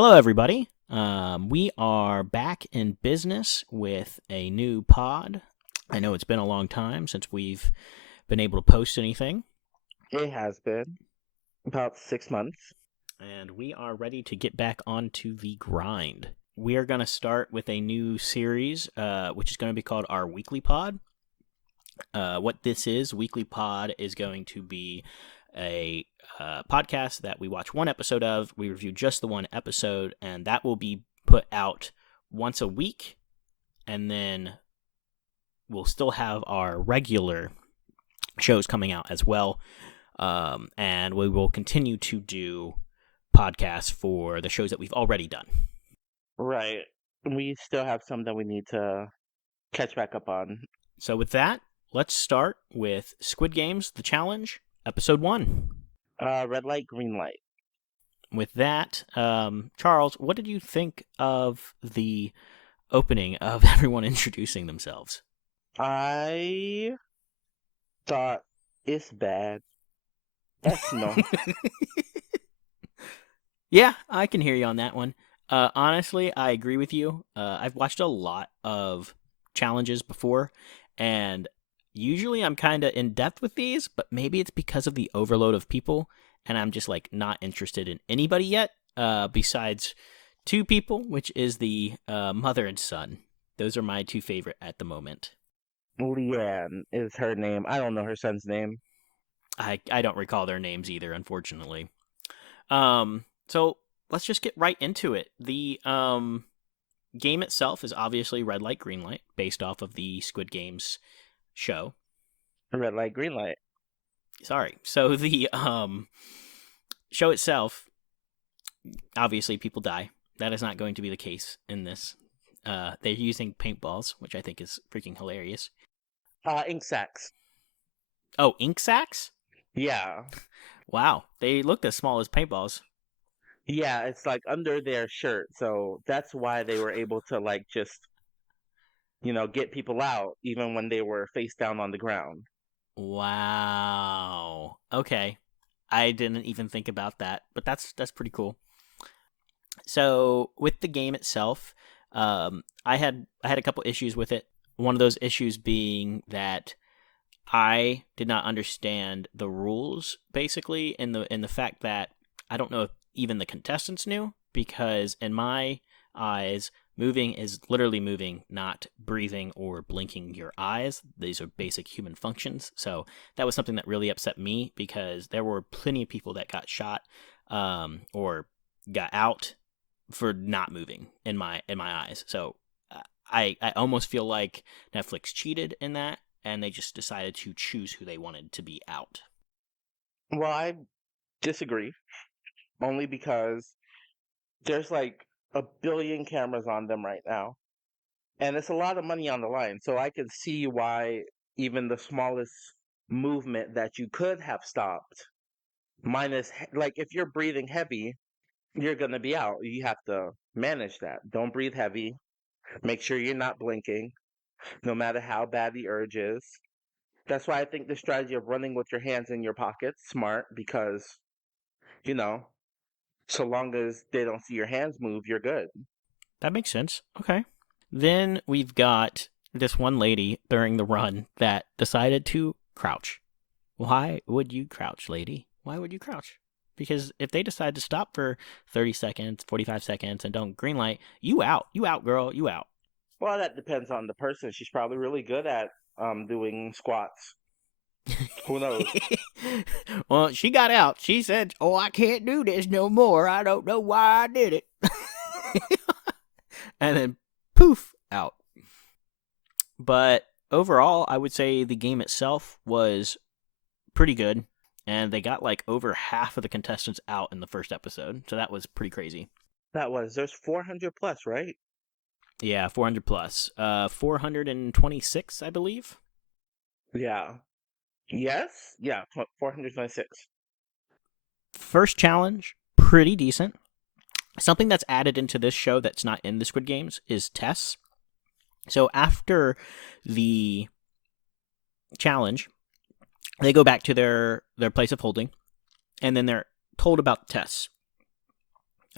Hello, everybody. We are back in business with a new pod. I know it's been a long time since we've been able to post anything, It has been about 6 months. and we are ready to get back onto the grind. We are going to start with a new series, which is going to be called our Weekly Pod. What this is, Weekly Pod, is going to be a podcast that we watch one episode of. We review just the one episode, and that will be put out once a week. And then we'll still have our regular shows coming out as well. And we will continue to do podcasts for the shows that we've already done. Right. We still have some that we need to catch back up on. So, with that, let's start with Squid Games The Challenge, Episode 1. Red light, green light. With that, Charles, what did you think of the opening of everyone introducing themselves? I thought it's bad. That's no. Yeah, I can hear you on that one. Honestly, I agree with you. I've watched a lot of challenges before, and usually I'm kind of in depth with these, but maybe it's because of the overload of people, and I'm just like not interested in anybody yet, besides two people, which is the mother and son. Those are my two favorite at the moment. Leanne is her name. I don't know her son's name. I don't recall their names either, unfortunately. So let's just get right into it. The game itself is obviously red light, green light, based off of the Squid Games show. Red light, green light. Sorry. So the show itself, obviously people die. That is not going to be the case in this. They're using paintballs, which I think is freaking hilarious. Ink sacs. Oh, ink sacs? Yeah. Wow, they looked as small as paintballs. Yeah, it's like under their shirt. So that's why they were able to like just, get people out even when they were face down on the ground. Wow. Okay. I didn't even think about that, but that's pretty cool. So with the game itself, I had a couple issues with it. One of those issues being that I did not understand the rules basically in the fact that I don't know if even the contestants knew, because in my eyes moving is literally moving, not breathing or blinking your eyes. These are basic human functions. So that was something that really upset me, because there were plenty of people that got shot or got out for not moving in my eyes. So I almost feel like Netflix cheated in that, and they just decided to choose who they wanted to be out. Well, I disagree only because there's like a billion cameras on them right now, and it's a lot of money on the line. So I can see why even the smallest movement that you could have stopped, like if you're breathing heavy, you're going to be out. You have to manage that. Don't breathe heavy. Make sure you're not blinking, no matter how bad the urge is. That's why I think the strategy of running with your hands in your pockets smart, because, you know, so long as they don't see your hands move, you're good. That makes sense. Okay. Then we've got this one lady during the run that decided to crouch. Why would you crouch, lady? Why would you crouch? Because if they decide to stop for 30 seconds, 45 seconds, and don't green light, you out. You out, girl. You out. Well, that depends on the person. She's probably really good at doing squats. Who knows? Well, she got out. She said, "Oh, I can't do this no more. I don't know why I did it." And then poof, out. But overall, I would say the game itself was pretty good, and they got like over half of the contestants out in the first episode, so that was pretty crazy. There's 400 plus, right? Yeah, 400 plus. 426, I believe. Yeah. Yes? Yeah, 426. First challenge, pretty decent. Something that's added into this show that's not in the Squid Games is tests. So after the challenge, they go back to their place of holding, and then they're told about tests.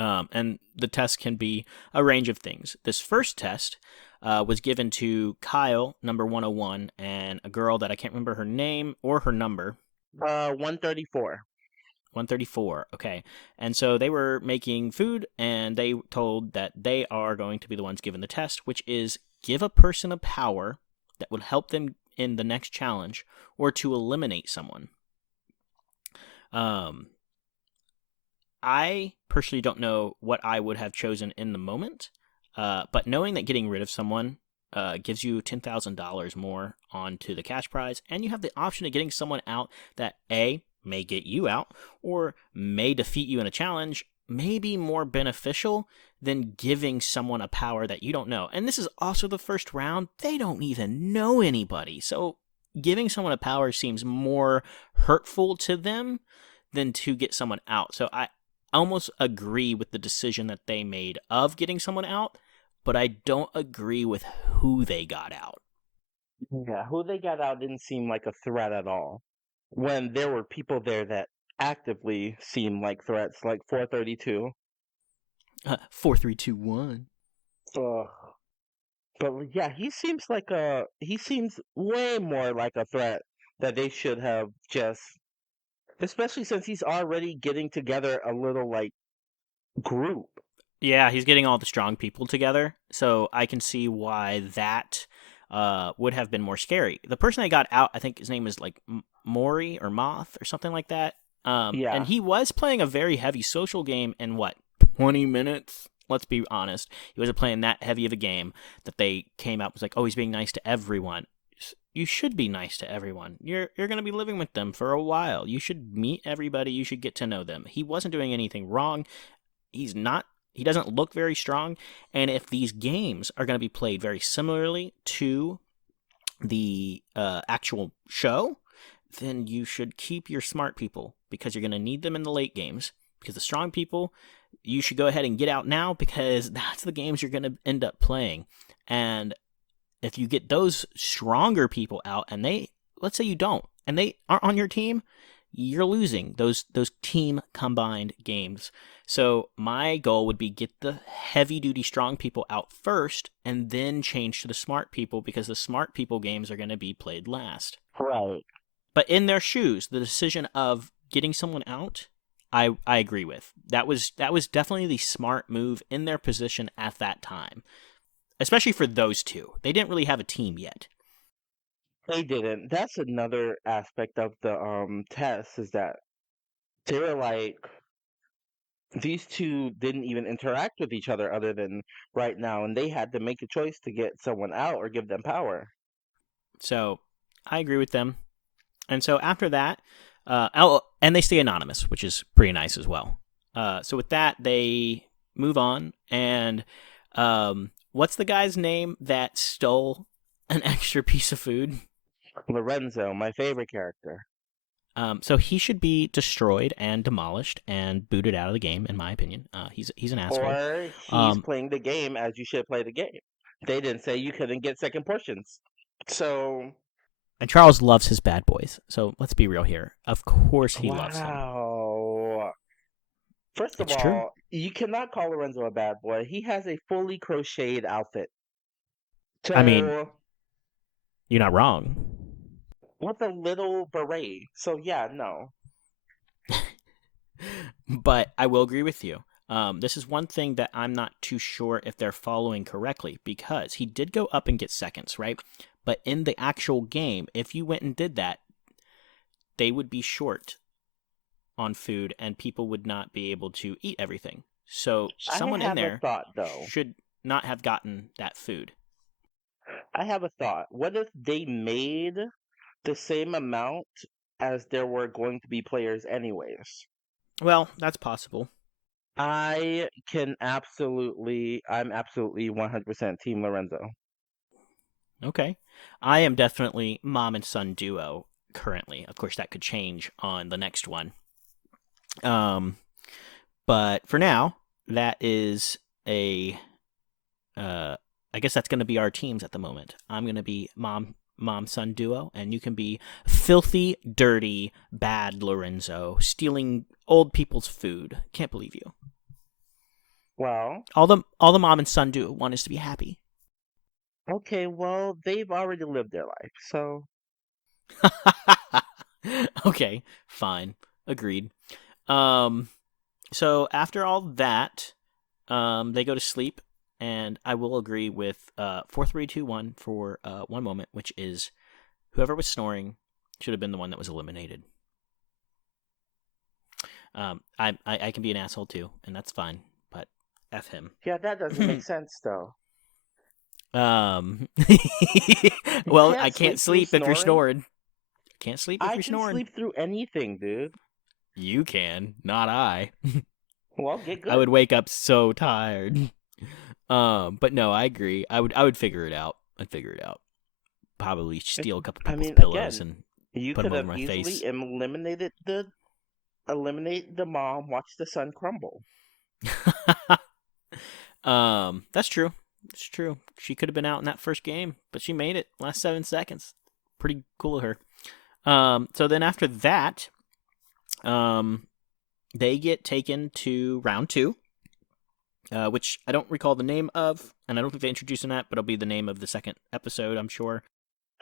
And the test can be a range of things. This first test was given to Kyle, number 101, and a girl that I can't remember her name or her number. 134. 134. Okay. And so they were making food, and they told that they are going to be the ones given the test, which is give a person a power that would help them in the next challenge or to eliminate someone. Um, I personally don't know what I would have chosen in the moment, but knowing that getting rid of someone gives you $10,000 more onto the cash prize, and you have the option of getting someone out that A, may get you out, or may defeat you in a challenge, may be more beneficial than giving someone a power that you don't know. And this is also the first round. They don't even know anybody. So giving someone a power seems more hurtful to them than to get someone out. So I almost agree with the decision that they made of getting someone out, but I don't agree with who they got out. Yeah, who they got out didn't seem like a threat at all. When there were people there that actively seemed like threats, like 432. 4, 3, 2, 1. Ugh. But yeah, he seems way more like a threat that they should have just, especially since he's already getting together a little like group. Yeah, he's getting all the strong people together, so I can see why that would have been more scary. The person I got out, I think his name is like Mori or Moth or something like that. And Yeah, he was playing a very heavy social game in what, 20 minutes? Let's be honest. He wasn't playing that heavy of a game that they came out was like, oh, he's being nice to everyone. You should be nice to everyone. You're going to be living with them for a while. You should meet everybody. You should get to know them. He wasn't doing anything wrong. He's not, he doesn't look very strong. And if these games are going to be played very similarly to the actual show, then you should keep your smart people because you're going to need them in the late games. Because the strong people, you should go ahead and get out now because that's the games you're going to end up playing. And if you get those stronger people out and let's say you don't, and they aren't on your team, you're losing those team combined games. So my goal would be get the heavy duty strong people out first and then change to the smart people because the smart people games are going to be played last. right. But in their shoes, the decision of getting someone out, I agree with. That was definitely the smart move in their position at that time. Especially for those two. They didn't really have a team yet. They didn't. That's another aspect of the test is that they were like these two didn't even interact with each other than right now, and they had to make a choice to get someone out or give them power. So I agree with them. And so after that, oh, and they stay anonymous, which is pretty nice as well. So with that, they move on. And what's the guy's name that stole an extra piece of food? Lorenzo, my favorite character. So he should be destroyed and demolished and booted out of the game, in my opinion. He's an asshole. Or he's Um, playing the game as you should play the game. They didn't say you couldn't get second portions. So, and Charles loves his bad boys. So let's be real here. Of course he loves them. wow. First of It's true. all, you cannot call Lorenzo a bad boy. He has a fully crocheted outfit. I mean, So, you're not wrong. with a little beret. So, yeah, no. But I will agree with you. This is one thing that I'm not too sure if they're following correctly because he did go up and get seconds, right? But in the actual game, if you went and did that, they would be short on food and people would not be able to eat everything. So I someone in have a there thought, though. should not have gotten that food. I have a thought. What if they made the same amount as there were going to be players, anyways? Well, that's possible. I'm absolutely 100% Team Lorenzo. Okay. I am definitely mom and son duo currently. Of course, that could change on the next one. Um, but for now, that is a. I guess that's going to be our teams at the moment. I'm going to be mom son duo, and you can be filthy, dirty, bad Lorenzo stealing old people's food. Can't believe you. Well, All the mom and son do want is to be happy. okay, well, they've already lived their life, so Okay, fine, agreed. Um, so after all that, they go to sleep, and I will agree with 4, 3, 2, 1 for one moment, which is whoever was snoring should have been the one that was eliminated. I can be an asshole too, and that's fine, but f him. yeah, that doesn't make sense though. um, You well, can't I can't sleep through sleep if you're snoring. snoring. Can't sleep if I you're can snoring. sleep through anything, dude. You can, not I. Well, get I good. would wake up so tired. But no, I agree. I would figure it out. I'd figure it out. Probably steal a couple I people's mean, pillows again, and you put them could over have my easily face. eliminate the mom, watch the son crumble. That's true. It's true. She could have been out in that first game, but she made it last 7 seconds. Pretty cool of her. So then after that, um, they get taken to round two, which I don't recall the name of, and I don't think they introduced in that, but it'll be the name of the second episode, I'm sure.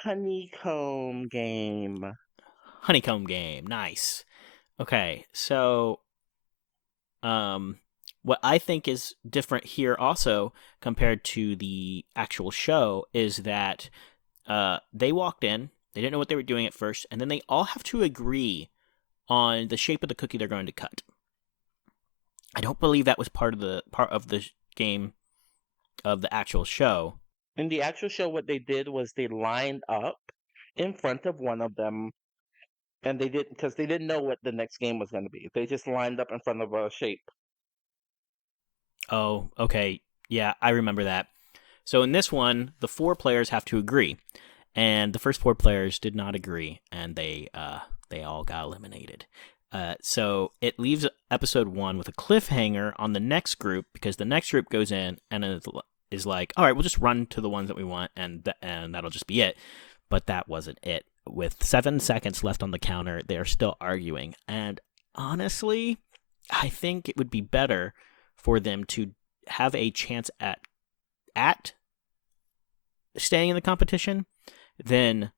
Honeycomb game. Honeycomb game. Nice. Okay, so um, what I think is different here also compared to the actual show is that they walked in, they didn't know what they were doing at first, and then they all have to agree on the shape of the cookie they're going to cut. I don't believe that was part of the game of the actual show. In the actual show, what they did was they lined up in front of one of them, and they didn't because they didn't know what the next game was going to be. They just lined up in front of a shape. Oh, okay. Yeah, I remember that. So in this one, the four players have to agree, and the first four players did not agree, and they all got eliminated. So it leaves episode one with a cliffhanger on the next group because the next group goes in and is like, all right, we'll just run to the ones that we want, and that'll just be it. But that wasn't it. With 7 seconds left on the counter, they are still arguing, and honestly, I think it would be better for them to have a chance at staying in the competition than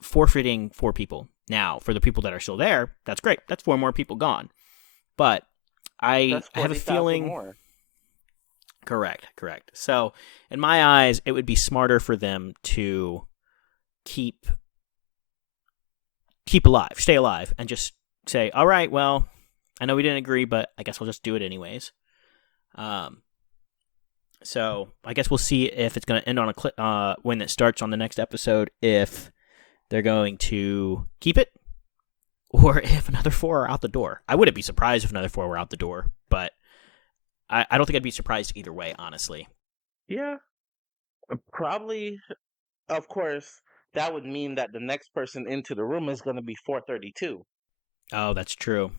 forfeiting four people. Now, for the people that are still there, that's great. That's four more people gone. But I That's have a 40,000 feeling. more. Correct. So, in my eyes, it would be smarter for them to keep alive, stay alive, and just say, "All right, well, I know we didn't agree, but I guess we'll just do it anyways." Um, so I guess we'll see if it's going to end on a clip when it starts on the next episode. If they're going to keep it, or if another four are out the door. I wouldn't be surprised if another four were out the door, but I don't think I'd be surprised either way, honestly. Yeah, probably. Of course, that would mean that the next person into the room is going to be 432. Oh, that's true.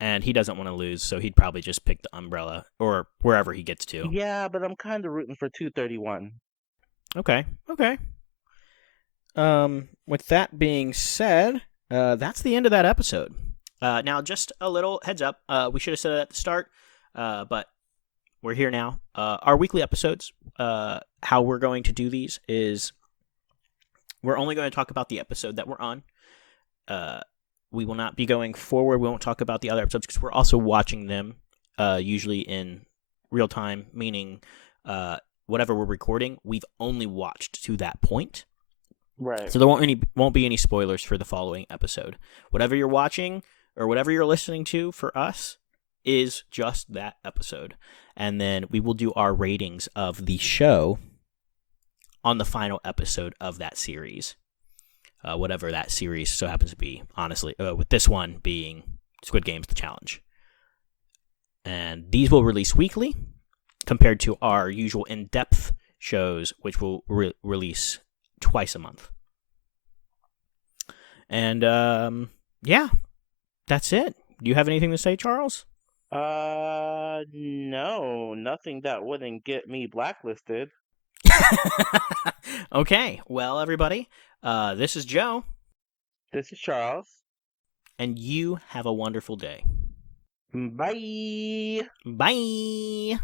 And he doesn't want to lose, so he'd probably just pick the umbrella or wherever he gets to. Yeah, but I'm kind of rooting for 231. Okay. With that being said, that's the end of that episode. Now, just a little heads up. We should have said it at the start, but we're here now. Our weekly episodes, how we're going to do these is we're only going to talk about the episode that we're on. We will not be going forward. We won't talk about the other episodes because we're also watching them, usually in real time, meaning whatever we're recording, we've only watched to that point. Right. So there won't be any spoilers for the following episode. Whatever you're watching or whatever you're listening to for us is just that episode. And then we will do our ratings of the show on the final episode of that series. Whatever that series so happens to be, honestly, with this one being Squid Games The Challenge. And these will release weekly compared to our usual in-depth shows, which will release twice a month. And yeah, that's it. Do you have anything to say, Charles? No, nothing that wouldn't get me blacklisted. Okay, well, everybody, this is Joe. This is Charles. And you have a wonderful day. Bye. Bye.